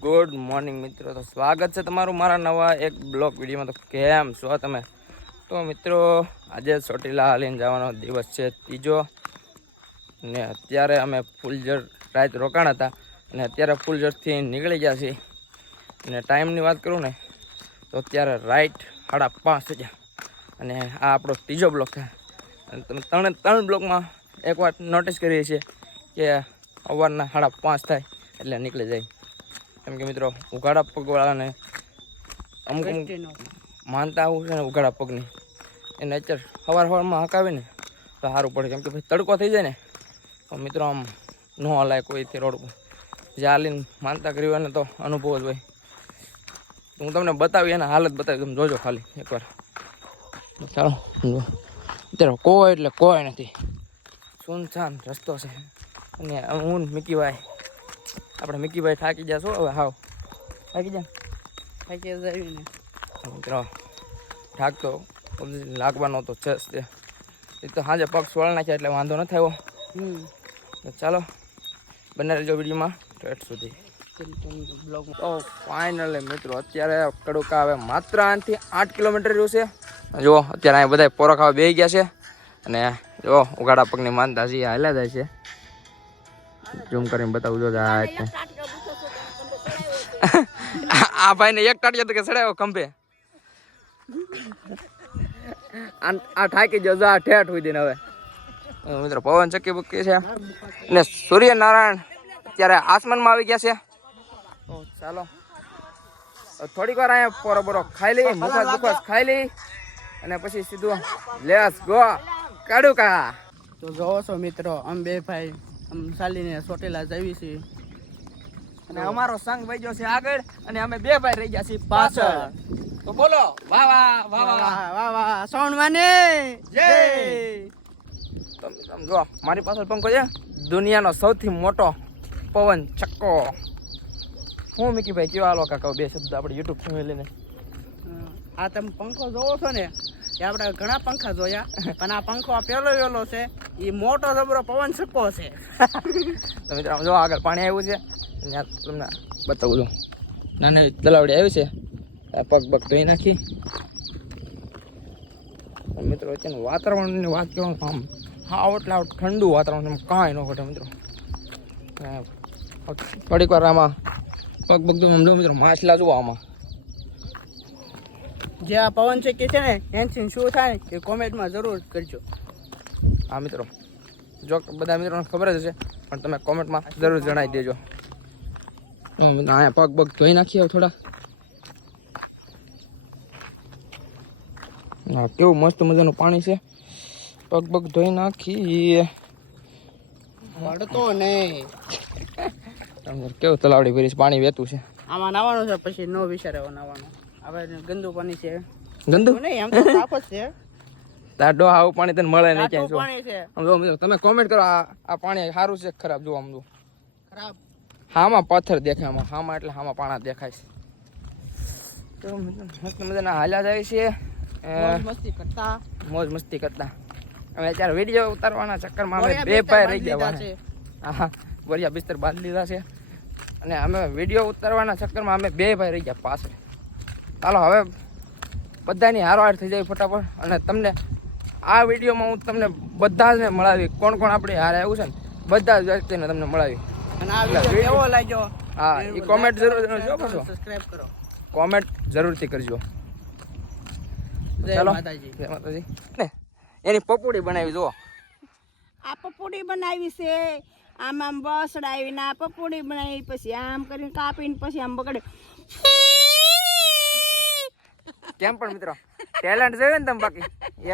Good morning મિત્રો. તો સ્વાગત છે તમારું મારા નવા એક બ્લોગ વિડીયોમાં. તો કેમ છો તમે? તો મિત્રો, આજે ચોટીલા હાલીને જવાનો દિવસ છે ત્રીજો. ને અત્યારે અમે ફૂલઝર રાત રોકાણ હતા. અને અત્યારે ફૂલઝરથી નીકળી ગયા છીએ. અને ટાઈમની વાત કરું ને, તો અત્યારે રાઈટ સાડા પાંચ થયા. અને આ આપણો ત્રીજો બ્લોક છે. અને તમે ત્રણે ત્રણ બ્લોકમાં એક વાત નોટિસ કરીએ છીએ કે સવારના સાડા પાંચ થાય એટલે નીકળી જાય. કેમ કે મિત્રો ઉઘાડા પગવાળાને અમુક અમુક માનતા આવું છે ને ઉઘાડા પગની. એ નેચર સવાર સવારમાં હકાવે ને તો સારું પડે. કેમ કે ભાઈ તડકો થઈ જાય ને તો મિત્રો આમ ન હલાય કોઈથી રોડ પર જે હાલીને માનતા કરી હોય ને તો અનુભવ જ હોય. હું તમને બતાવી એના હાલત બતાવી તમે જોજો ખાલી એકવાર. ચાલો અત્યારે કોઈ એટલે કોઈ નથી. સુનસાન રસ્તો છે. અને હું મિકીભાઈ આપણે મિકીભાઈ થાકી ગયા છો? હવે હાવ. થાકી જા થાકી જઈને ને. મિત્રો થાક લાગવાનો તો છે જ તે. એ તો સાંજે પગ સોળ નાખ્યા એટલે વાંધો ન થયો તો ચાલો બને રહેજો વિડીયોમાં. ઠેઠ સુધી. તો ફાઇનલી મિત્રો અત્યારે કડુકા હવે માત્ર આઠથી આઠ કિલોમીટર રહ્યું છે. જુઓ અત્યારે અહીંયા બધા પોરો ખાવા બેસી ગયા છે. અને જો ઉગાડા પગની માનતા છે હાલ્યા જાય છે. ઝૂમ કરીને બતાવું જો આ આ ભાઈને એક ટાટિયા તો કે સડાયો ખંભે. આ ઠાકી જો આ ઠેઠ હોય ને હવે. મિત્ર પવન ચક્કી બક્કી છે. ને સૂર્યનારાયણ અત્યારે આસમાનમાં આવી ગયા છે. ચાલો. થોડીક વાર અહીંયા પોરો બોરો ખાઈ લઈ મુખવાસ મુખવાસ ખાઈ લઈ અને પછી સીધું લેસ ગો કાઢું કા? તો જોવો છો મિત્રો આમ બે ભાઈ આમ ચાલીને સોટેલા જવી છીએ. અને અમારો સંઘ વહી છે આગળ અને અમે બે ભાઈ રહી ગયા છીએ પાછળ. તો બોલો વાહ વાહ વાહ વાહ. વાહ વાહ સોણ માને. જય. તમે તમે જો મારી પાછળ પંખો છે. દુનિયાનો સૌથી મોટો પવન ચક્કો. હું મિકીભાઈ કેવા હાલો કાકા બે શબ્દ આપણે યુટ્યુબ ફેમિલીને આ તમે પંખો જોવો છો ને એ આપણે ઘણા પંખા જોયા, પણ આ પંખો આ પેલો વેલો છે એ મોટો જબરો પવન સક્કો છે. તો મિત્રો, આમ જો આગળ પાણી આવ્યું છે તમને બતાવું છું. નાના તલાવડી આવી છે પગ પગ ધોઈ નાખી. મિત્રો, અત્યારનું વાતાવરણની વાત કરું આમ હા એટલે આવું ઠંડુ વાતાવરણ કાંઈ ન ઘટે મિત્રો. થોડીક વાર આમાં પગ પગ ધોઈ મિત્રો, માછલા જુઓ આમાં. જે આ પવન ચક્કી છે ને એનથી શું થાય એ કોમેન્ટમાં જરૂર કરજો. હા મિત્રો. જો બધા મિત્રોને ખબર જ હશે પણ તમે કોમેન્ટમાં જરૂર જણાવી દેજો. અહીંયા પગ પગ ધોઈ નાખીએ થોડા. હા કેવું મસ્ત મજાનું પાણી છે. પગ પગ ધોઈ નાખી પડતો નહીં. કેવું તલાવડી ભરી પાણી વહેતું છે. આમાં નાવાનું છે પછી નો વિચારે નાવાનું. હવે ગંદુ પાણી છે. ગંદુ? નહીં એમ તો સાફ જ છે. તાર ડોહા પાણી તને મળે નહીં ક્યાંય પાણી છે. આમ જો તમે કોમેન્ટ કરો આ આ પાણી સારું છે ખરાબ જો આમ જો? ખરાબ. હામાં પથ્થર દેખાય આમાં. હામાં એટલે હામાં પાણા દેખાય છે. તો મસ્ત મજાના હાલ્યા જાય છે. મસ્તી કરતા. મોજ મસ્તી કરતા. અમે અત્યારે વીડિયો ઉતારવાના ચક્કરમાં અમે બે ભાઈ રહી ગયા હા વરિયા બિસ્તર બાંધી લીધા છે. અને અમે વીડિયો ઉતારવાના ચક્કરમાં અમે બે ભાઈ રહી ગયા પાછળ. ચાલો હવે બધાની હારવાર થઈ જાય ફટાફટ. અને તમને આ વિડીયોમાં હું તમને બધા જ મળાવી. કોણ કોણ આપણે હારે આવ્યું છે ને બધા જ વ્યક્તિને તમને મળાવી. અને આ વીડિયો કેવો લાગ્યો? હા એ કોમેન્ટ જરૂર જો પાછો સબસ્ક્રાઇબ કરો. કોમેન્ટ જરૂરથી કરજો. ચાલો. જય માતાજી. ને એની પપોડી બનાવી જુઓ. આ પપોડી બનાવી છે. આમ આમ બસડાવીને આ પપોડી બનાવી પછી આમ કરીને કાપીને પછી આમ બગડે. કેમ પણ મિત્રો? ટેલેન્ટ જોયું ને તમે બાકી?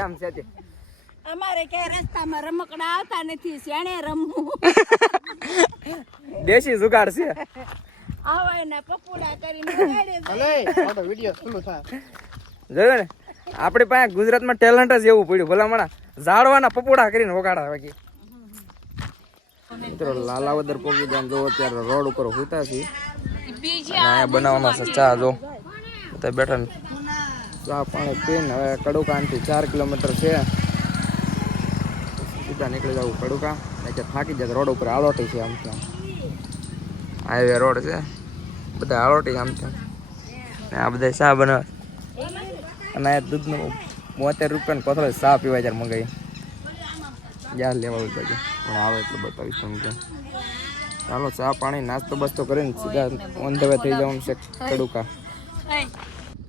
એમ છે તે. અમારે ક્યાંય રસ્તામાં રમકડા આવતા નથી શેણે રમવું? દેશી જુગાડ છે. આવે ને પપોડા કરીને. ભલે આપણો વીડિયો જોયું ને? આપણી પાસે ગુજરાતમાં ટેલેન્ટ જ એવું પડ્યું. ભલા મણા ઝાડવાના પપોડા કરીને વગાડા બાકી. મિત્રો લાલાવદર પોગી જાય જો અત્યારે રોડ ઉપર હોતા છે અહીંયા બનાવવાનો છે ચા જો. તો બેઠા ને. ચા પાણી પીને હવે કડુકાનથી ચાર કિલોમીટર છે. સીધા નીકળી જવું કડુકા. એટલે થાકી જાય, રોડ ઉપર આલોટી છે આમ ત્યાં હાઈવે રોડ છે. બધા આળોટી આમ ત્યાં ને આ બધા ચા બનાવે. અને આ દૂધનું બોતેર રૂપિયાનો કોથળો ચા પીવા ત્યારે મંગાવી યાર લેવા આવી બાજુ પણ આવે એટલે બતાવીશ તમને ચાલો ચા પાણી નાસ્તો બસ્તો કરીને સીધા ઓન ધ વે થઈ જવાનું છે કડુકા.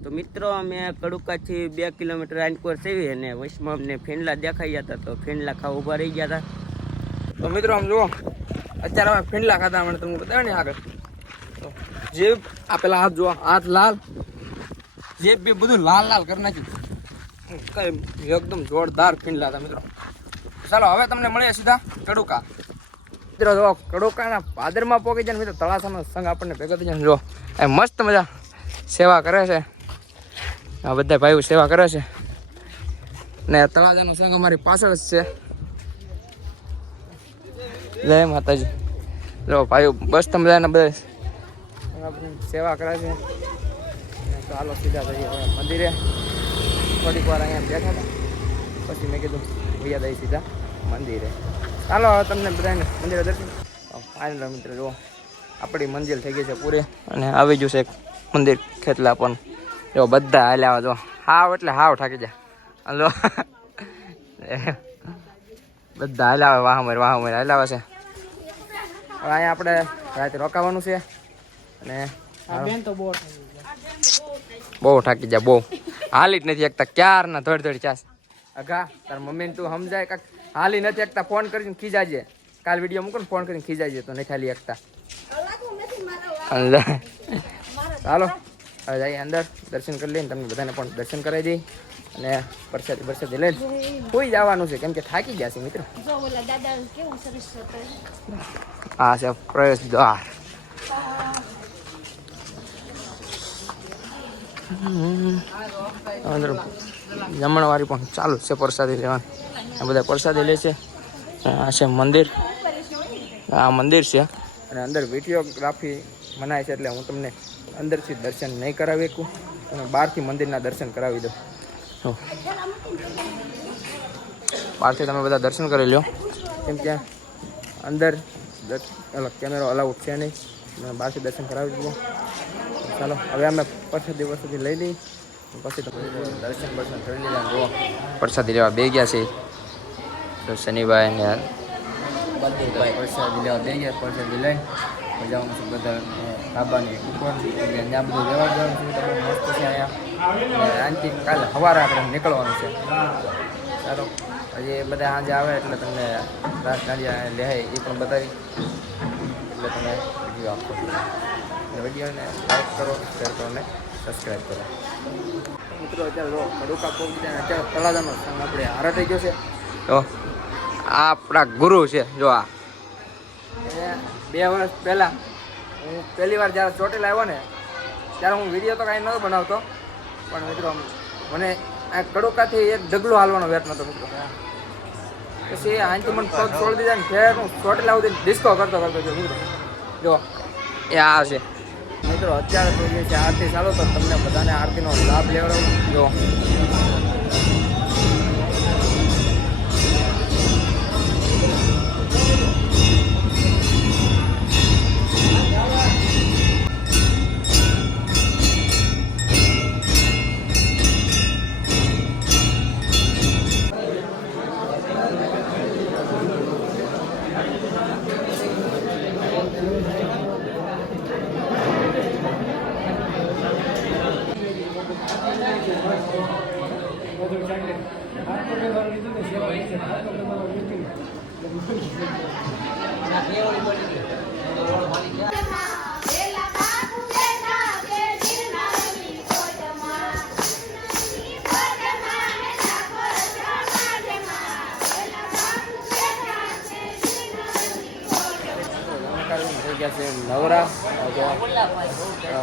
તો મિત્રો, અમે કડુકાથી બે કિલોમીટર આનકોર સેવી અને વૈષ્ણવ અમને ફેંડલા દેખાઈ ગયા હતા, તો ફેંડલા ખાવા ઊભા રહી ગયા હતા. તો મિત્રો, આમ જુઓ, અત્યારે અમે ફીંડલા ખાતા મને તમને બતાવે ને આગળ. જે આ પેલા હાથ જુઓ, હાથ લાલ, જે બે બધું લાલ લાલ કરી નાખ્યું. કઈ એકદમ જોરદાર ફીંડલા હતા મિત્રો. ચાલો, હવે તમને મળીએ સીધા કડુકા. મિત્રો જો કડુકાના પાદરમાં પોકી જાય મિત્રો તળાસાનો સંઘ આપણને ભેગો થઈ જાય જો એ મસ્ત મજા સેવા કરે છે. આ બધા ભાઈઓ સેવા કરે છે. ને તળાજાનો સંઘ અમારી પાછળ જ છે. જય માતાજી. લો ભાઈઓ, બસ તમે બધાને બધા સેવા કરે છે. ચાલો સીધા જઈએ હવે મંદિરે. થોડીક વાર અહીંયા બેઠા હતા. પછી મેં કીધું ભૈયા દઈ સીધા મંદિરે. ચાલો તમને બધાને મંદિરે દર્શન. ફાઇનલ મિત્ર જુઓ. આપણી મંદિર થઈ ગઈ છે પૂરે. અને આવી છે એક મંદિર ખેતલા પણ જો બધા હાલ્યા જો. હાવ એટલે હાવ થાકી જાય હલો. બધા હાલ્યા વાહ મર વાહ મર હાલ્યા છે. હવે અહીંયા આપણે રાતે રોકાવાનું છે. અને આ બેન તો બોર બહુ થાકી જાય બહુ. હાલી જ નથી એકતા ક્યારના ધડ ધડ ચાસ. અઘા તાર મમ્મીને તું સમજાય કાક. હાલી નથી એકતા ફોન કરીને ખીજાજે. કાલ વીડિયો મૂકો ને ફોન કરીને ખીજાજે તો નહીં ખાલી એકતા અલ્લા. હવે જઈએ અંદર દર્શન કરી લઈને તમને બધાને પણ દર્શન કરાવી દઈ અને પ્રસાદી પ્રસાદી લઈ કોઈ જવાનું છે કેમ કે થાકી ગયા છે મિત્રો. આ છે પ્રવેશ દ્વાર. અંદર જમણવારી પણ ચાલુ છે પ્રસાદી લેવાની. બધા પ્રસાદી લે છે. આ છે મંદિર. આ મંદિર છે. અને અંદર વિડીયોગ્રાફી મનાય છે એટલે હું તમને અંદરથી દર્શન નહીં કરાવી શકું તમે બહારથી મંદિરના દર્શન કરાવી દો તો બહારથી તમે બધા દર્શન કરી લો કેમ કે અંદર દર- કેમેરો અલાઉડ છે નહીં. મેં બહારથી દર્શન કરાવી દઉં ચાલો, હવે અમે પાછા દિવસ સુધી લઈ લઈ પછી દર્શન બર્શન કરી લીધા. જુઓ. પ્રસાદી લેવા બે ગયા છે. તો શનિભાઈ ને પ્રસાદી લેવા બે ગયા, પ્રસાદી લઈ જવાનું છે, બધા ધાબાની ઉપર. એટલે ત્યાં બધું લેવા જવાનું છે તો બહુ મસ્ત છે અહીંયા. આનથી કાલે સવારે આપણે નીકળવાનું છે. ચાલો હજી બધા સાંજે આવે એટલે તમને રાત સાંજે લે એ પણ બતાવી. એટલે તમે વીડિયો આપો. વિડીયોને લાઈક કરો શેર કરો અને સબસ્ક્રાઈબ કરો. મિત્રો, અત્યારે જો કડુકા પહોંચી જાય અત્યારે તળાજાનો આપણે હારા થઈ ગયો છે. તો આ આપણા ગુરુ છે, જો આ. બે વર્ષ પહેલાં હું પહેલી વાર જ્યારે ચોટીલા આવ્યો ને ત્યારે હું વીડિયો તો કાંઈ નહોતો બનાવતો. પણ મિત્રો મને આ કડોકાથી એક ડગલું હાલવાનો વેટ નહોતો મિત્રો પછી આનાથી મને પગ છોડી દીધા ને ફેર હું ચોટેલ સુધી ડિસ્કો કરતો કરતો જો મિત્રો જો. એ આ છે. મિત્રો અત્યારે તો જે છે આરતી ચાલો તો તમને બધાને આરતીનો લાભ લેવડાવું. જો.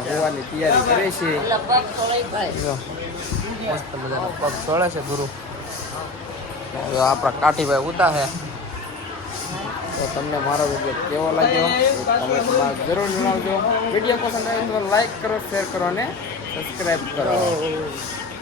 હોવાની તૈયારી કરે છે. મસ્ત મજાનો પગ સોળે છે ગુરુ. આપણા કાઠીભાઈ ઉતા છે. તો તમને મારો વીડિયો કેવો લાગ્યો? તમારે જરૂર જણાવજો. વીડિયો પસંદ આવે તો લાઈક કરો, શેર કરો અને સબસ્ક્રાઈબ કરો.